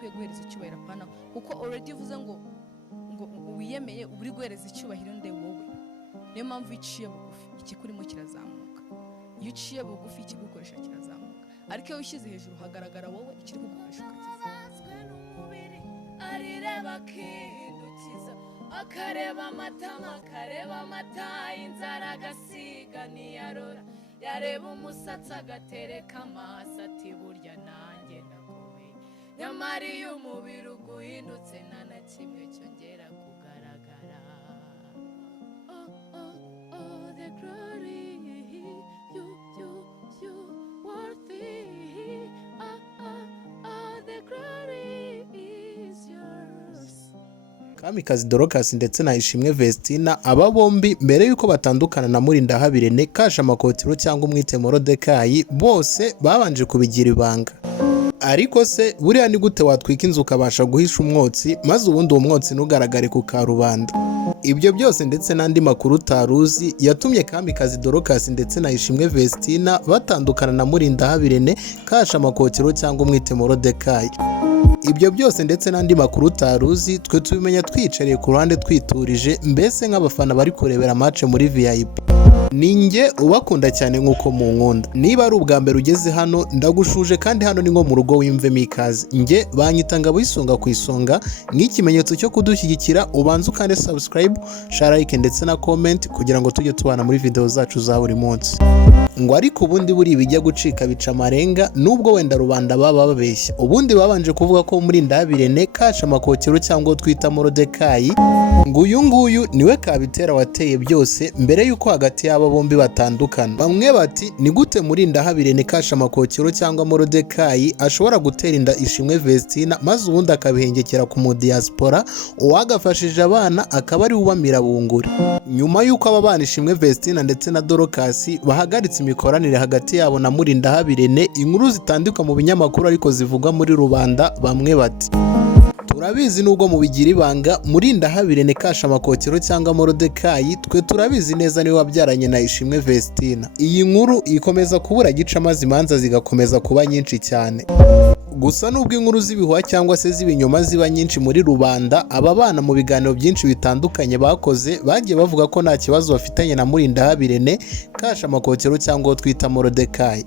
ukwiye guhereza icyubahiro apana kuko already uvuze ngo wiyemeye uri guhereza icyubahiro nde wowe. Niyo mpamvu iciye bugufi ikikurimo kirazamuka, iyo uciye bugufi ikigukoresha kirazamuka, ariko iyo wishyize hejuru hagaragara wowe ikiri kugukoresha ukakizazwe n'umubiri arireba akihindukiza akareba amata inzara agasiga niyarora yareba umusatsi agatereka amaso ati burya nanjye ndakomeye nyamara iyo umubiri uguhindutse nta na kimwe cyongera kugaragara. The glory you worthy. The glory is yours. Kamikazi Dorcas ndetse na Ishimwe Vestina, aba bombi mbere yuko batandukana na Murindahabirene Kashamakotiro cyangwa umwite Morodekayi, bose babanje kubigira ibanga. Ariko se buriya ni gute watwika inzu ukabasha guhisha umwotsi maze ubundi uwo mwotsi ntugaragare ku karubanda? Ibyo byose ndetse n'andi makuru utaruzi yatumye Kamikazi Dorcas ndetse na Ishimwe Vestina batandukana na Murindahabirene Kashamakotiro cyangwa umwite Morodekayi. Ibyo byose ndetse n'andi makuru utaruzi twe tubimenya twicariye ku ruhande twiturije, mbese nk'abafana bari kurebera match muri VIP. Ninjye ubakunda cyane nk'uko mu nkunda. Niba ari ubwa mbere ugeze hano ndagushuje, kandi hano ni nko mu rugo wimvemo ikaze. Njye banyita Ngabo y'Isonga ku isonga, nk'ikimenyetso cyo kudushyigikira ubanza ukande subscribe, share, like ndetse na comment kugira ngo tujye tubana muri video zacu za buri munsi. Ngo ariko ubundi buri bijya gucika bica amarenga, nubwo wenda rubanda baba babeshya. Ubundi babanje kuvuga ko Murindahabirene Kashamakotiro cyangwa twita Morodekayi ngo uyu nguyu niwe kabitera wateye byose mbere yuko hagati y'aba bombi batandukana. Bamwe bati ni gute Murindahabirene Kashamakotiro cyangwa Morodekayi ashobora gutera inda Ishimwe Vestina maze ubundi akabihengekera ku mu diaspora, uwagafashije abana akaba ari ubamira bunguri. Nyuma yuko aba bana Ishimwe Vestina ndetse na Dorcas bahagaritse imikoranire hagati yabo na Murindahabirene, inkuru zitandika mu binyamakuru ariko zivuga muri rubanda. Bamwe bati turabizi nubwo mubigira ibanga Murindahabirene Kashamakotiro cyangwa Morodekayi twe turabizi neza niwe wabyaranye na Ishimwe Vestina. Iyi nkuru ikomeza kubura gica maze imanza zigakomeza kuba nyinshi cyane. Gusa nubwo inkuru z'ibihuha cyangwa se z'ibinyoma ziba nyinshi muri rubanda, aba bana mu biganiro byinshi bitandukanye bakoze bagiye bavuga ko nta kibazo bafitanye na Murindahabirene Kashamakotiro cyangwa twita Morodekayi.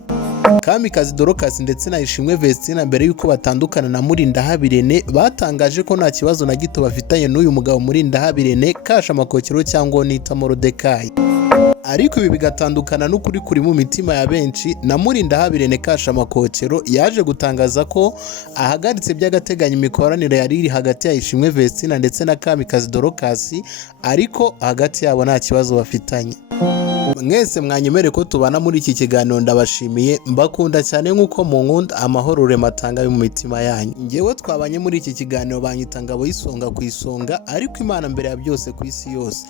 Kamikazi Dorcas ndetse na Ishimwe Vestina mbere yuko batandukana na Murindahabirene batangaje ko nta kibazo na gito bafitanye n'uyu mugabo Murindahabirene Kashamakotiro cyangwa nita Morodekayi. Ariko ibi bigatandukana n'ukuri kuri mu mitima ya benshi, na Murindahabirene Kashamakotiro yaje gutangaza ko ahagaritse by'agateganyo imikoranire yari iri hagati ya Ishimwe Vestina ndetse na Kamikazi Dorcas, ariko hagati yabo nta kibazo bafitanye. Mwese mwanyemere ko tubana muri iki kiganiro, ndabashimiye, mbakunda cyane nk'uko mu nkunda, amahoro rematanga mu mitima yanyu. Ngewe twabanye muri iki kiganiro banyita Ngabo y'Isonga ku isonga, ariko Imana mbere ya byose ku isi yose.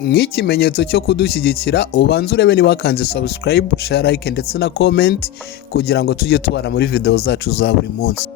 Nk'ikimenyetso cyo kudushyigikira ubanza urebe niba wakanze subscribe, share, like ndetse na comment kugira ngo tujye tubana muri video zacu za buri munsi.